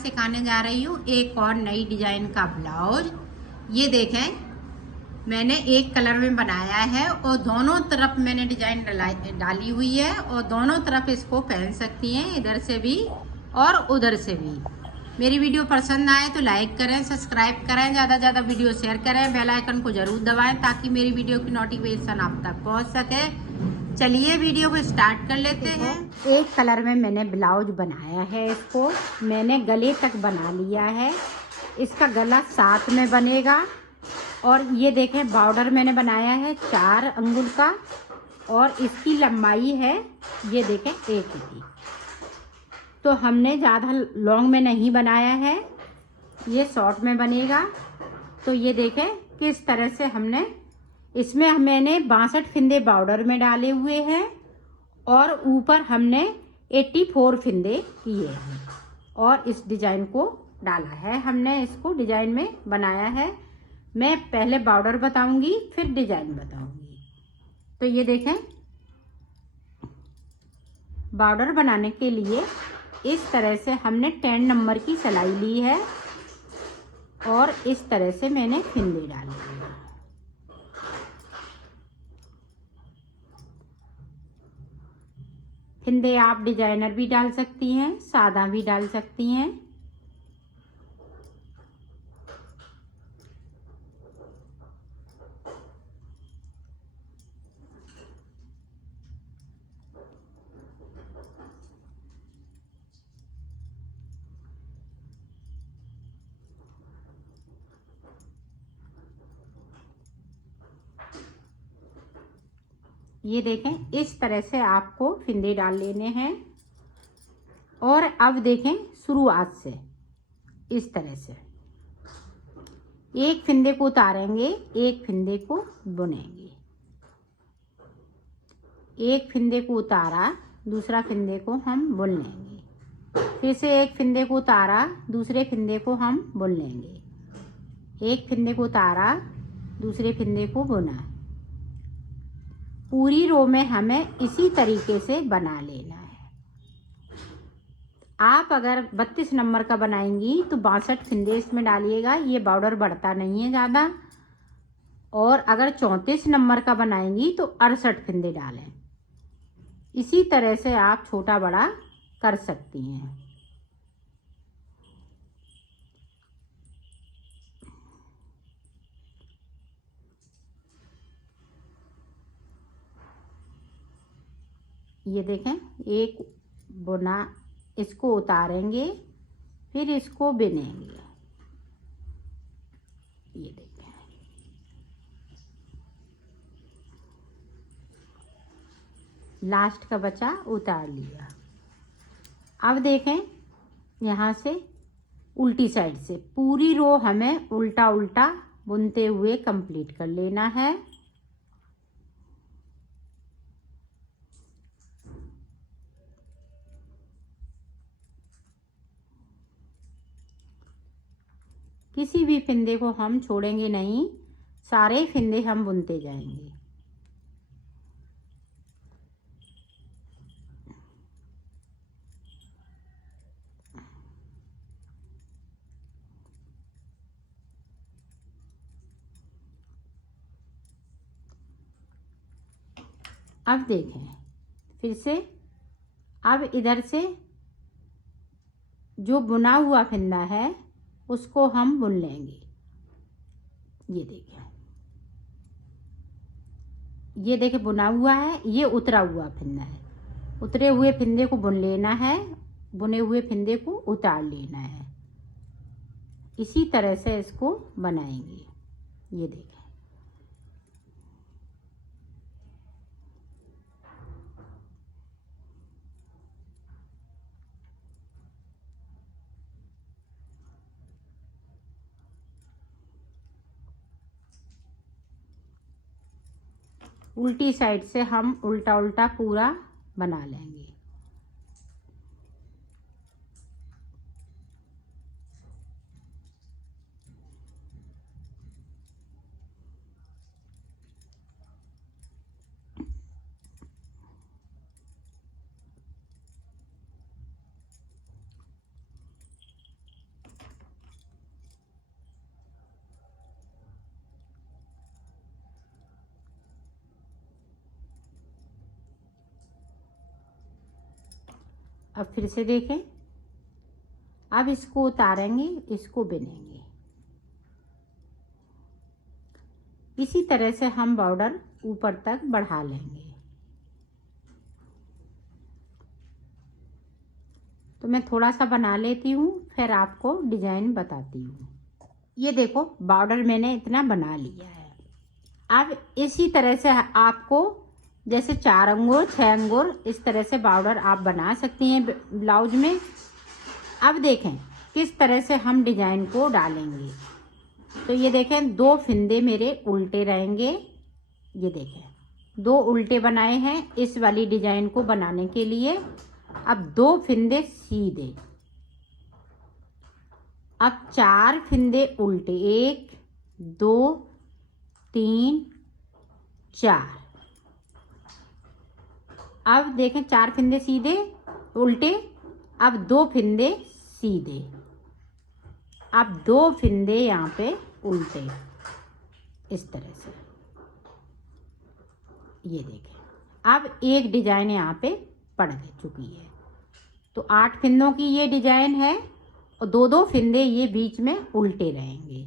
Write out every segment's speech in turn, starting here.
सिखाने जा रही हूँ एक और नई डिजाइन का ब्लाउज। ये देखें, मैंने एक कलर में बनाया है और दोनों तरफ मैंने डिजाइन डाली हुई है और दोनों तरफ इसको पहन सकती हैं, इधर से भी और उधर से भी। मेरी वीडियो पसंद आए तो लाइक करें, सब्सक्राइब करें, ज़्यादा से ज़्यादा वीडियो शेयर करें, बेल आइकन को ज़रूर दबाएं ताकि मेरी वीडियो की नोटिफिकेशन आप तक पहुंच सके। चलिए वीडियो को स्टार्ट कर लेते हैं। एक कलर में मैंने ब्लाउज बनाया है, इसको मैंने गले तक बना लिया है। इसका गला 7 में बनेगा और ये देखें बॉर्डर मैंने बनाया है 4 अंगुल का और इसकी लंबाई है ये देखें 1 इंच। तो हमने ज़्यादा लॉन्ग में नहीं बनाया है, ये शॉर्ट में बनेगा। तो ये देखें किस तरह से हमने इसमें मैंने 62 फिंदे बॉर्डर में डाले हुए हैं और ऊपर हमने 84 फिंदे किए हैं और इस डिजाइन को डाला है। हमने इसको डिजाइन में बनाया है। मैं पहले बॉर्डर बताऊंगी फिर डिजाइन बताऊंगी। तो ये देखें, बॉर्डर बनाने के लिए इस तरह से हमने 10 नंबर की सिलाई ली है और इस तरह से मैंने फिंदे डाले हैं। फिंदे आप डिजाइनर भी डाल सकती हैं, सादा भी डाल सकती हैं। ये देखें इस तरह से आपको फिंदे डाल लेने हैं और अब देखें शुरुआत से इस तरह से एक फिंदे को उतारेंगे, एक फिंदे को बुनेंगे, एक फिंदे को उतारा, दूसरा फिंदे को हम बुन लेंगे, फिर से एक फिंदे को उतारा, दूसरे फिंदे को हम बुन लेंगे, एक फिंदे को उतारा, दूसरे फिंदे को बुना। पूरी रो में हमें इसी तरीके से बना लेना है। आप अगर 32 नंबर का बनाएंगी तो 62 फिंदे इसमें डालिएगा, ये बॉर्डर बढ़ता नहीं है ज़्यादा। और अगर 34 नंबर का बनाएंगी तो 68 फिंदे डालें। इसी तरह से आप छोटा बड़ा कर सकती हैं। ये देखें, एक बुना, इसको उतारेंगे, फिर इसको बिनेंगे। ये देखें, लास्ट का बचा उतार लिया। अब देखें यहाँ से उल्टी साइड से पूरी रो हमें उल्टा उल्टा बुनते हुए कंप्लीट कर लेना है। किसी भी फिंदे को हम छोड़ेंगे नहीं, सारे फिंदे हम बुनते जाएंगे। अब देखें फिर से, अब इधर से जो बुना हुआ फिंदा है उसको हम बुन लेंगे। ये देखें बुना हुआ है, ये उतरा हुआ फिंदा है। उतरे हुए फिंदे को बुन लेना है, बुने हुए फिंदे को उतार लेना है। इसी तरह से इसको बनाएंगे। ये देखें, उल्टी साइड से हम उल्टा उल्टा पूरा बना लेंगे। अब फिर से देखें, अब इसको उतारेंगे, इसको बिनेंगे। इसी तरह से हम बॉर्डर ऊपर तक बढ़ा लेंगे। तो मैं थोड़ा सा बना लेती हूँ, फिर आपको डिजाइन बताती हूँ। ये देखो बॉर्डर मैंने इतना बना लिया है। अब इसी तरह से आपको जैसे 4 अंगूर 6 अंगूर इस तरह से बॉर्डर आप बना सकती हैं ब्लाउज में। अब देखें किस तरह से हम डिजाइन को डालेंगे। तो ये देखें 2 फिंदे मेरे उल्टे रहेंगे। ये देखें 2 उल्टे बनाए हैं इस वाली डिजाइन को बनाने के लिए। अब 2 फिंदे सीधे, अब 4 फिंदे उल्टे, 1 2 3 4। अब देखें 4 फिंदे सीधे उल्टे, अब 2 फिंदे सीधे, अब 2 फिंदे यहाँ पे उल्टे, इस तरह से। ये देखें अब एक डिजाइन यहाँ पे पड़ चुकी है। तो 8 फिंदों की ये डिजाइन है और 2-2 फिंदे ये बीच में उल्टे रहेंगे।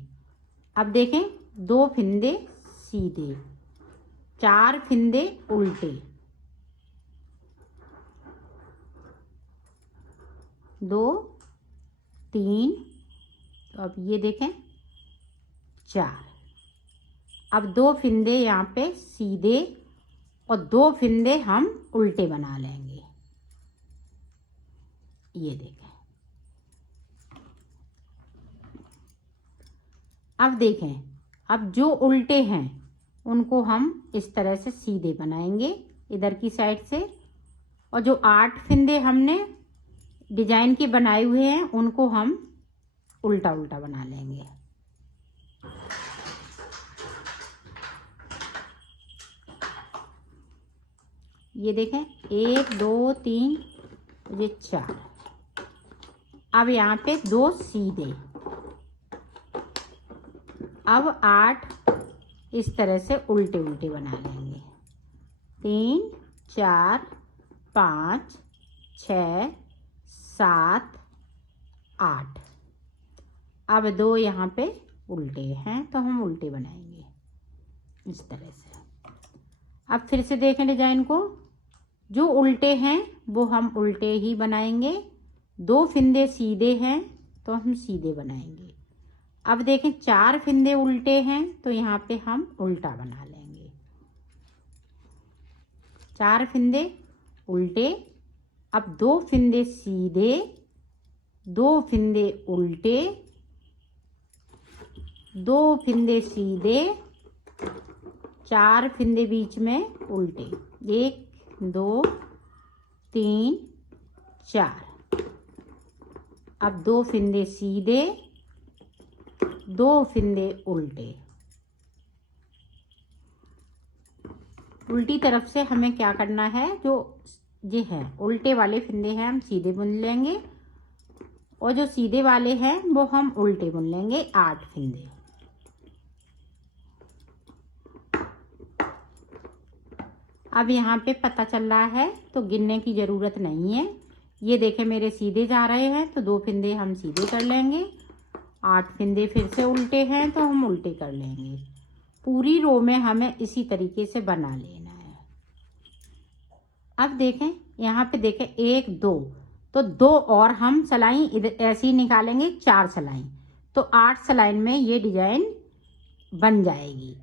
अब देखें 2 फिंदे सीधे, 4 फिंदे उल्टे, 2 3, तो अब ये देखें 4। अब 2 फिंदे यहाँ पे सीधे और 2 फिंदे हम उल्टे बना लेंगे। ये देखें, अब देखें अब जो उल्टे हैं उनको हम इस तरह से सीधे बनाएंगे इधर की साइड से, और जो 8 फिंदे हमने डिजाइन के बनाए हुए हैं उनको हम उल्टा उल्टा बना लेंगे। ये देखें 1 2 3, ये 4। अब यहाँ पे 2 सीधे, अब 8 इस तरह से उल्टे उल्टे बना लेंगे। 3 4 5 6 7 8। अब 2 यहाँ पे उल्टे हैं तो हम उल्टे बनाएंगे इस तरह से। अब फिर से देखें डिजाइन को, जो उल्टे हैं वो हम उल्टे ही बनाएंगे, 2 फिंदे सीधे हैं तो हम सीधे बनाएंगे। अब देखें 4 फिंदे उल्टे हैं तो यहाँ पे हम उल्टा बना लेंगे। 4 फिंदे उल्टे, अब 2 फिंदे सीधे, 2 फिंदे उल्टे, 2 फिंदे सीधे, 4 फिंदे बीच में उल्टे, 1 2 3 4। अब 2 फिंदे सीधे, 2 फिंदे उल्टे। उल्टी तरफ से हमें क्या करना है, जो ये है उल्टे वाले फिंदे हैं हम सीधे बुन लेंगे, और जो सीधे वाले हैं वो हम उल्टे बुन लेंगे 8 फिंदे। अब यहाँ पे पता चल रहा है तो गिनने की ज़रूरत नहीं है। ये देखें मेरे सीधे जा रहे हैं तो 2 फिंदे हम सीधे कर लेंगे, 8 फिंदे फिर से उल्टे हैं तो हम उल्टे कर लेंगे। पूरी रो में हमें इसी तरीके से बना लेना है। अब देखें यहाँ पे देखें 1 2, तो 2 और हम सिलाई इधर ऐसे ही निकालेंगे, 4 सिलाई, तो 8 सिलाई में ये डिजाइन बन जाएगी।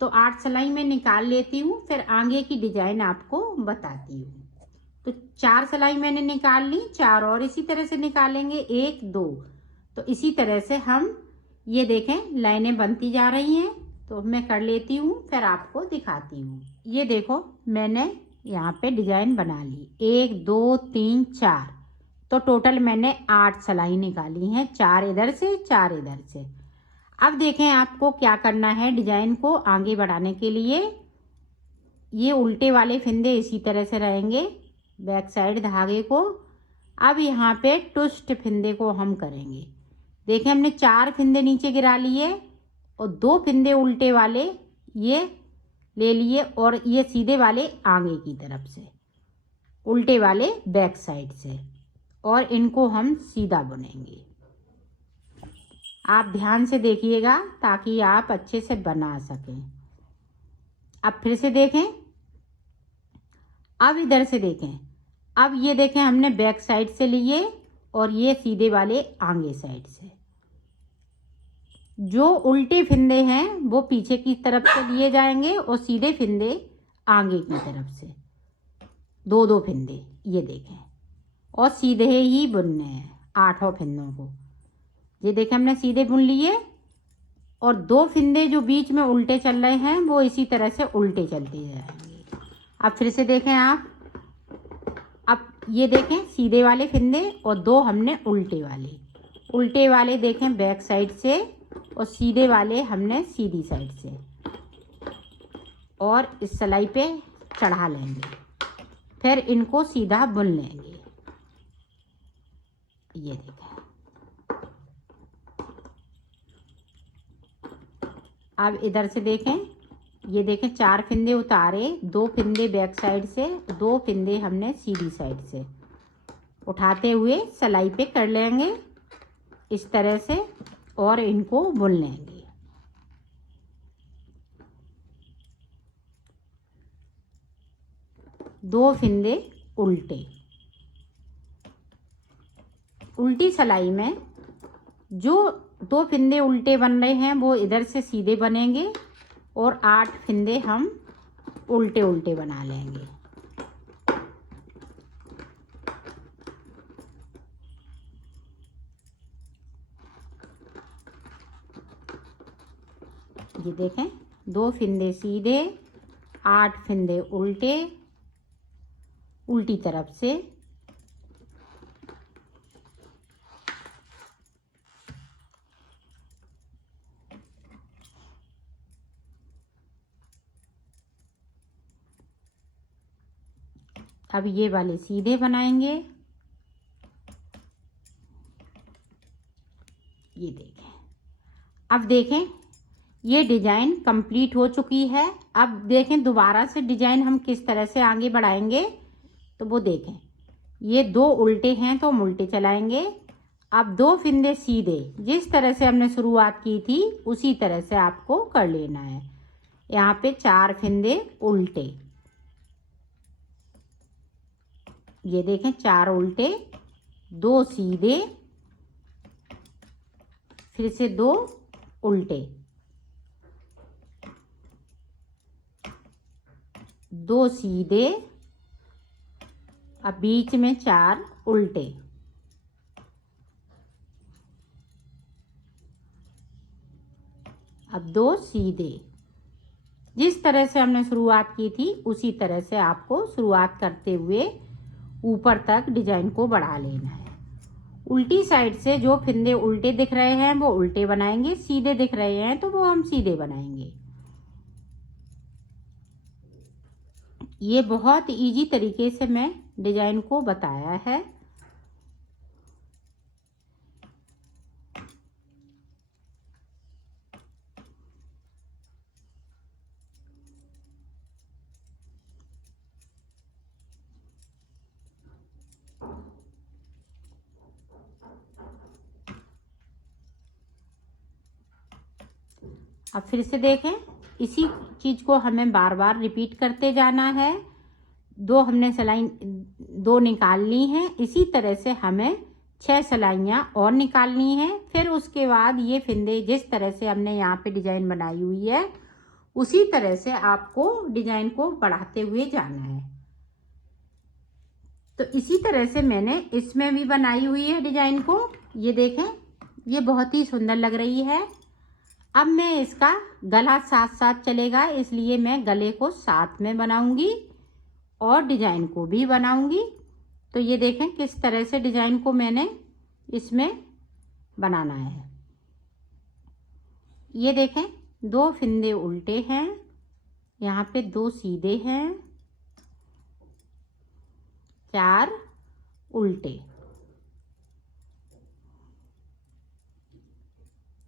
तो 8 सिलाई में निकाल लेती हूँ, फिर आगे की डिजाइन आपको बताती हूँ। तो 4 सिलाई मैंने निकाल ली, 4 और इसी तरह से निकालेंगे, 1 2। तो इसी तरह से हम ये देखें लाइनें बनती जा रही हैं। तो मैं कर लेती हूँ फिर आपको दिखाती हूँ। ये देखो मैंने यहाँ पे डिजाइन बना ली, 1 2 3 4, तो टोटल मैंने 8 सिलाई निकाली हैं, 4 इधर से 4 इधर से। अब देखें आपको क्या करना है डिजाइन को आगे बढ़ाने के लिए। ये उल्टे वाले फिंदे इसी तरह से रहेंगे बैक साइड धागे को। अब यहाँ पे ट्विस्ट फिंदे को हम करेंगे। देखें हमने 4 फिंदे नीचे गिरा लिए और 2 फिंदे उल्टे वाले ये ले लिए, और ये सीधे वाले आगे की तरफ से, उल्टे वाले बैक साइड से। और इनको हम सीधा बुनेंगे। आप ध्यान से देखिएगा ताकि आप अच्छे से बना सकें। अब फिर से देखें, अब इधर से देखें। अब ये देखें, हमने बैक साइड से लिए और ये सीधे वाले आगे साइड से। जो उल्टे फिंदे हैं वो पीछे की तरफ से लिए जाएंगे और सीधे फिंदे आगे की तरफ से, दो दो फिंदे ये देखें, और सीधे ही बुनने हैं 8 फिंदों को। ये देखें, हमने सीधे बुन लिए और 2 फिंदे जो बीच में उल्टे चल रहे हैं वो इसी तरह से उल्टे चलते जाएंगे। अब फिर से देखें आप, अब ये देखें सीधे वाले फिंदे और 2 हमने उल्टे वाले देखें बैक साइड से, और सीधे वाले हमने सीधी साइड से, और इस सिलाई पे चढ़ा लेंगे। फिर इनको सीधा बुन लेंगे। ये देखें, अब इधर से देखें, ये देखें 4 फिंदे उतारे, 2 फिंदे बैक साइड से, 2 फिंदे हमने सीधी साइड से उठाते हुए सिलाई पे कर लेंगे इस तरह से, और इनको बुन लेंगे। दो फिंदे उल्टी सिलाई में जो 2 फिंदे उल्टे बन रहे हैं वो इधर से सीधे बनेंगे और 8 फिंदे हम उल्टे उल्टे बना लेंगे। ये देखें, 2 फिंदे सीधे, 8 फिंदे उल्टे, उल्टी तरफ से। अब ये वाले सीधे बनाएंगे। ये देखें, अब देखें ये डिजाइन कंप्लीट हो चुकी है। अब देखें दोबारा से डिजाइन हम किस तरह से आगे बढ़ाएंगे, तो वो देखें, ये 2 उल्टे हैं तो हम उल्टे चलाएंगे। अब 2 फिंदे सीधे, जिस तरह से हमने शुरुआत की थी उसी तरह से आपको कर लेना है। यहाँ पे 4 फिंदे उल्टे, ये देखें 4 उल्टे, 2 सीधे, फिर से 2 उल्टे, 2 सीधे, अब बीच में 4 उल्टे, अब 2 सीधे। जिस तरह से हमने शुरुआत की थी उसी तरह से आपको शुरुआत करते हुए ऊपर तक डिजाइन को बढ़ा लेना है। उल्टी साइड से जो फिंदे उल्टे दिख रहे हैं वो उल्टे बनाएंगे, सीधे दिख रहे हैं तो वो हम सीधे बनाएंगे। ये बहुत इजी तरीके से मैं डिजाइन को बताया है। अब फिर से देखें, इसी चीज को हमें बार बार रिपीट करते जाना है। 2 हमने सिलाई 2 निकाल ली हैं, इसी तरह से हमें 6 सिलाइयाँ और निकालनी है। फिर उसके बाद ये फिंदे जिस तरह से हमने यहाँ पे डिजाइन बनाई हुई है उसी तरह से आपको डिजाइन को बढ़ाते हुए जाना है। तो इसी तरह से मैंने इसमें भी बनाई हुई है डिजाइन को। ये देखें, ये बहुत ही सुंदर लग रही है। अब मैं इसका गला साथ साथ चलेगा, इसलिए मैं गले को साथ में बनाऊंगी और डिजाइन को भी बनाऊंगी। तो ये देखें किस तरह से डिजाइन को मैंने इसमें बनाना है। ये देखें, 2 फिंदे उल्टे हैं, यहाँ पे 2 सीधे हैं, 4 उल्टे,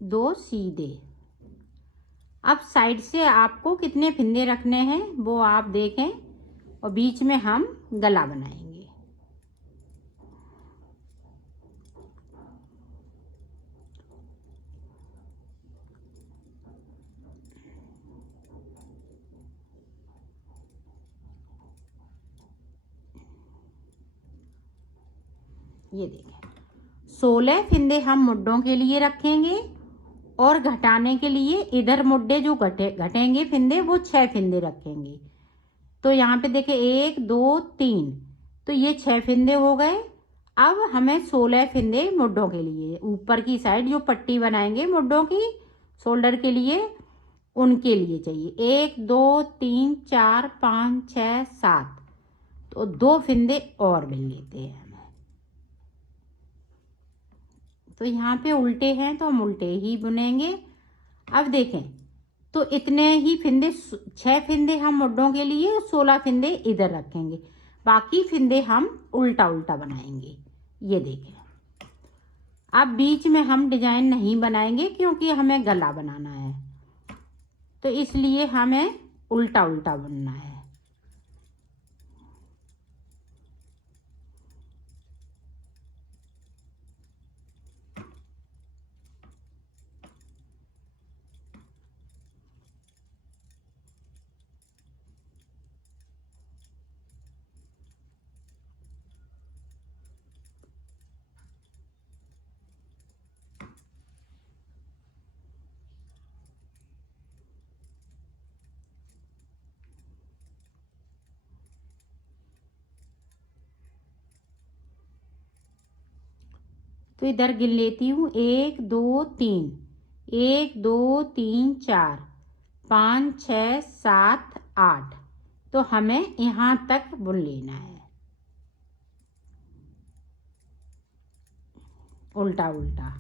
2 सीधे। अब साइड से आपको कितने फिंदे रखने हैं वो आप देखें, और बीच में हम गला बनाएंगे। ये देखें 16 फिंदे हम मुड्डों के लिए रखेंगे और घटाने के लिए इधर मुड्डे जो घटेंगे फिंदे वो 6 फिंदे रखेंगे। तो यहाँ पे देखें 1 2 3, तो ये 6 फिंदे हो गए। अब हमें 16 फिंदे मुड्डों के लिए ऊपर की साइड जो पट्टी बनाएंगे मुड्डों की शोल्डर के लिए उनके लिए चाहिए 1 2 3 4 5 6 7, तो 2 फिंदे और मिल लेते हैं हमें। तो यहाँ पे उल्टे हैं तो हम उल्टे ही बुनेंगे। अब देखें तो इतने ही फिंदे 6 फिंदे हम मुड्डों के लिए 16 फिंदे इधर रखेंगे, बाकी फिंदे हम उल्टा उल्टा बनाएंगे। ये देखें अब बीच में हम डिजाइन नहीं बनाएंगे क्योंकि हमें गला बनाना है, तो इसलिए हमें उल्टा उल्टा बुनना है। तो इधर गिन लेती हूँ 1 2 3, 1 2 3 4 5 6 7 8, तो हमें यहाँ तक बुन लेना है उल्टा उल्टा।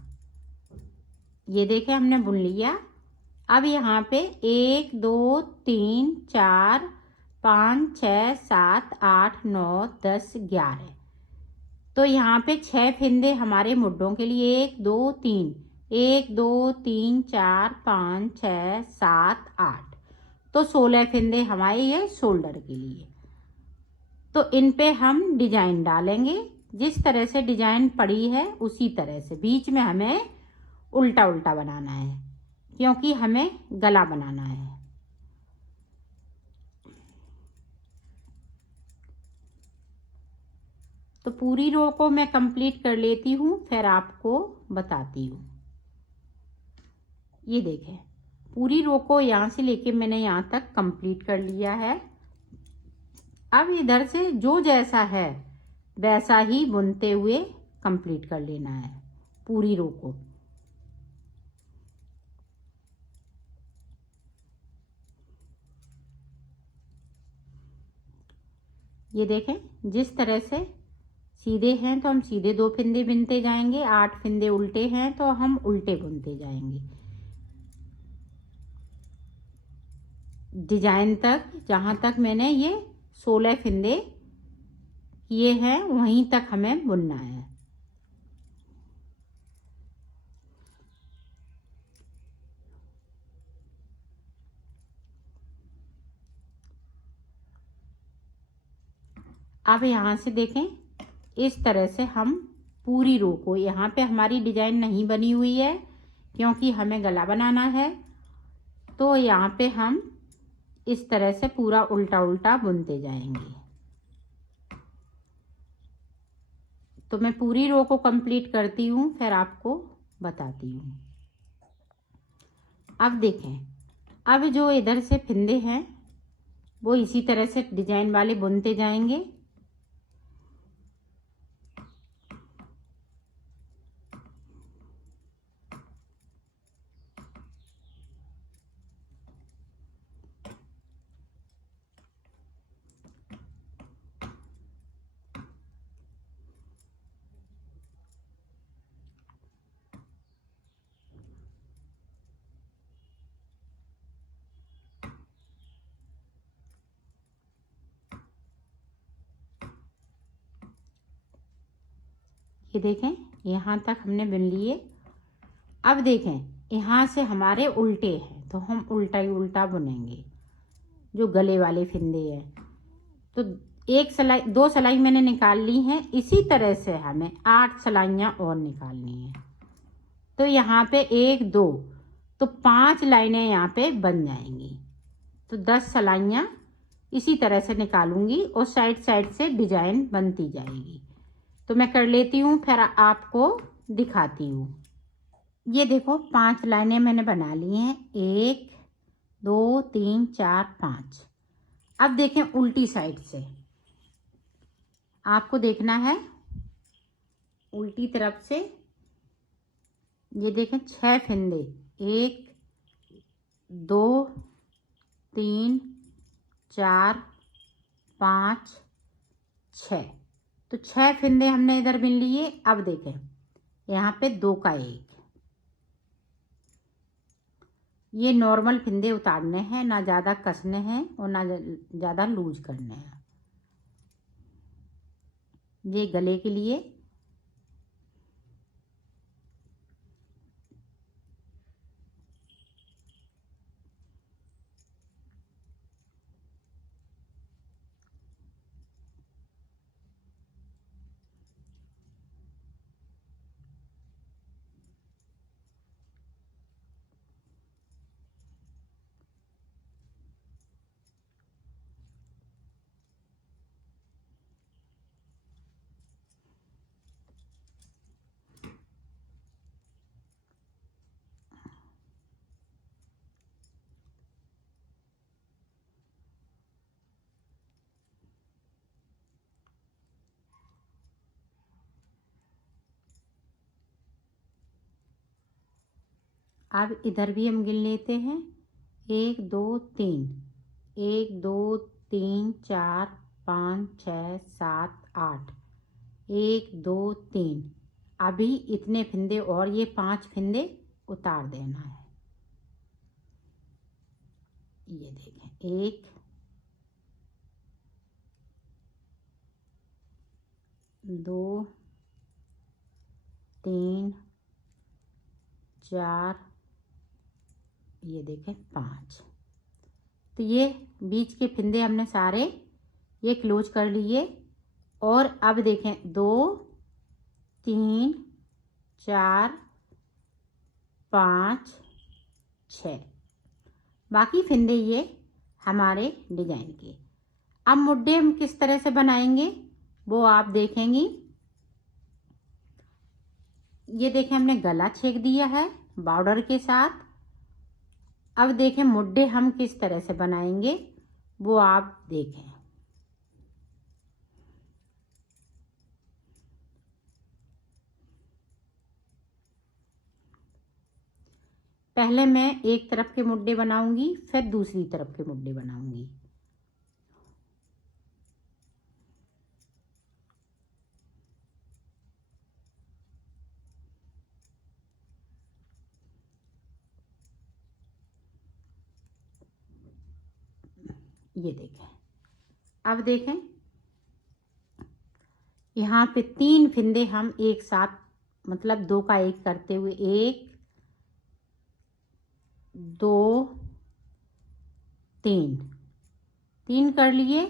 ये देखें हमने बुन लिया। अब यहाँ पे 1 2 3 4 5 6 7 8 9 10 11, तो यहाँ पे 6 फिंदे हमारे मुड्डों के लिए 1 2 3, 1 2 3 4 5 6 7 8, तो 16 फिंदे हमारे ये शोल्डर के लिए। तो इन पे हम डिजाइन डालेंगे, जिस तरह से डिजाइन पड़ी है उसी तरह से। बीच में हमें उल्टा उल्टा बनाना है क्योंकि हमें गला बनाना है। तो पूरी रो को मैं कंप्लीट कर लेती हूँ, फिर आपको बताती हूँ। ये देखें पूरी रो को यहाँ से लेके मैंने यहाँ तक कंप्लीट कर लिया है। अब इधर से जो जैसा है वैसा ही बुनते हुए कंप्लीट कर लेना है पूरी रो को। ये देखें जिस तरह से सीधे हैं तो हम सीधे 2 फिंदे बुनते जाएंगे, 8 फिंदे उल्टे हैं तो हम उल्टे बुनते जाएंगे डिजाइन तक। जहाँ तक मैंने ये 16 फिंदे किए हैं वहीं तक हमें बुनना है। अब यहाँ से देखें इस तरह से हम पूरी रो को, यहाँ पे हमारी डिजाइन नहीं बनी हुई है क्योंकि हमें गला बनाना है, तो यहाँ पे हम इस तरह से पूरा उल्टा उल्टा बुनते जाएंगे। तो मैं पूरी रो को कंप्लीट करती हूँ फिर आपको बताती हूँ। अब देखें अब जो इधर से फिंदे हैं वो इसी तरह से डिजाइन वाले बुनते जाएंगे। ये देखें यहाँ तक हमने बुन लिए। अब देखें यहाँ से हमारे उल्टे हैं तो हम उल्टा ही उल्टा बुनेंगे जो गले वाले फिंदे हैं। तो एक सिलाई 2 सिलाई मैंने निकाल ली हैं, इसी तरह से हमें 8 सिलाइयाँ और निकालनी है। तो यहाँ पे 1 2, तो 5 लाइनें यहाँ पे बन जाएंगी। तो 10 सिलाइयाँ इसी तरह से निकालूंगी और साइड साइड से डिजाइन बनती जाएगी। तो तो मैं कर लेती हूँ, फिर आपको दिखाती हूँ। ये देखो 5 लाइनें मैंने बना ली हैं, 1 2 3 4 5। अब देखें उल्टी साइड से, आपको देखना है उल्टी तरफ से। ये देखें 6 फंदे, 1 2 3 4 5 6। तो 6 फंदे हमने इधर बिन लिए। अब देखें यहाँ पे 2 का 1, ये नॉर्मल फंदे उतारने हैं, ना ज़्यादा कसने हैं और ना ज़्यादा लूज करने हैं। ये गले के लिए। अब इधर भी हम गिन लेते हैं, 1 2 3, 1 2 3 4 5 6 7 8, 1 2 3। अभी इतने फंदे और ये 5 फंदे उतार देना है। ये देखें 1 2 3 4, ये देखें 5। तो ये बीच के फंदे हमने सारे ये क्लोज कर लिए। और अब देखें 2 3 4 5 6, बाकी फंदे ये हमारे डिजाइन के। अब मुड्ढे हम किस तरह से बनाएंगे वो आप देखेंगी। ये देखें हमने गला छेक दिया है बॉर्डर के साथ। अब देखें मुड्ढे हम किस तरह से बनाएंगे वो आप देखें। पहले मैं एक तरफ के मुड्ढे बनाऊंगी, फिर दूसरी तरफ के मुड्ढे बनाऊंगी। ये देखें। अब देखें यहाँ पे 3 फंदे हम एक साथ, मतलब 2 का 1 करते हुए 1 2 3 कर लिए।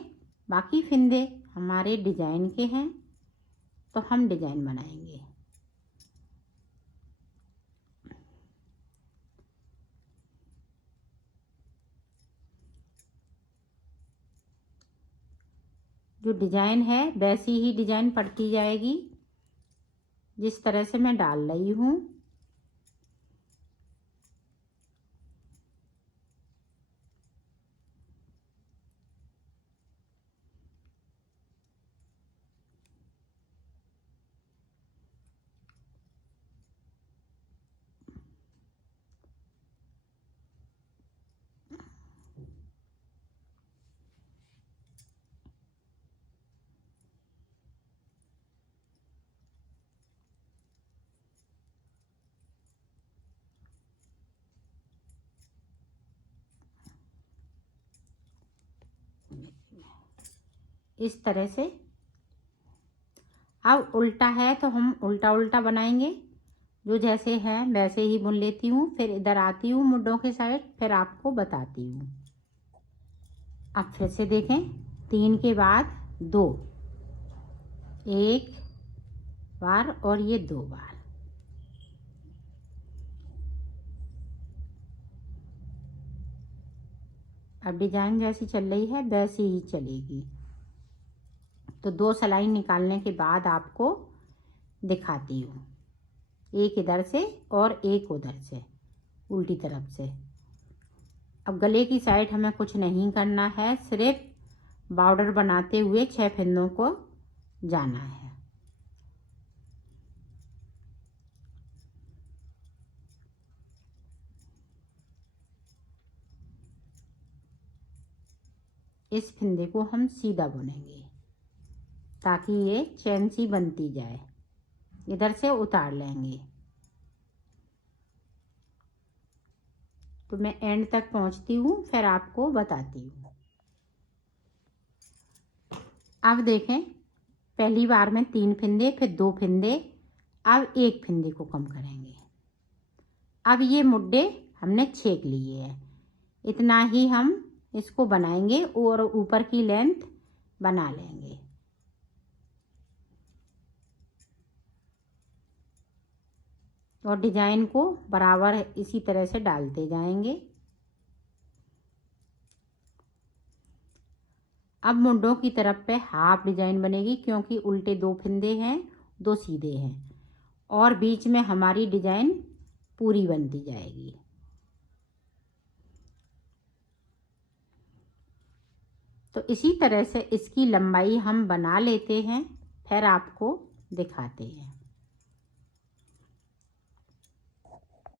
बाकी फंदे हमारे डिजाइन के हैं तो हम डिजाइन बनाएंगे। जो डिजाइन है वैसी ही डिजाइन पड़ती जाएगी जिस तरह से मैं डाल रही हूँ। इस तरह से। अब उल्टा है तो हम उल्टा उल्टा बनाएंगे। जो जैसे है वैसे ही बुन लेती हूँ, फिर इधर आती हूँ मुड्ढों के साइड, फिर आपको बताती हूँ। अब फिर से देखें 3 के बाद 2, 1 बार और ये 2 बार। अब डिजाइन जैसी चल रही है वैसी ही चलेगी। तो 2 सिलाई निकालने के बाद आपको दिखाती हूँ। एक इधर से और एक उधर से, उल्टी तरफ से। अब गले की साइड हमें कुछ नहीं करना है, सिर्फ बॉर्डर बनाते हुए 6 फंदों को जाना है। इस फंदे को हम सीधा बुनेंगे ताकि ये चैन सी बनती जाए। इधर से उतार लेंगे। तो मैं एंड तक पहुंचती हूँ, फिर आपको बताती हूँ। अब देखें, पहली बार में 3 फंदे, फिर 2 फंदे, अब 1 फंदे को कम करेंगे। अब ये मुड्डे हमने छेक लिए हैं, इतना ही हम इसको बनाएंगे और ऊपर की लेंथ बना लेंगे। और डिजाइन को बराबर इसी तरह से डालते जाएंगे। अब मुंडों की तरफ पे हाफ डिजाइन बनेगी, क्योंकि उल्टे 2 फंदे हैं, 2 सीधे हैं, और बीच में हमारी डिजाइन पूरी बनती जाएगी। तो इसी तरह से इसकी लंबाई हम बना लेते हैं, फिर आपको दिखाते हैं।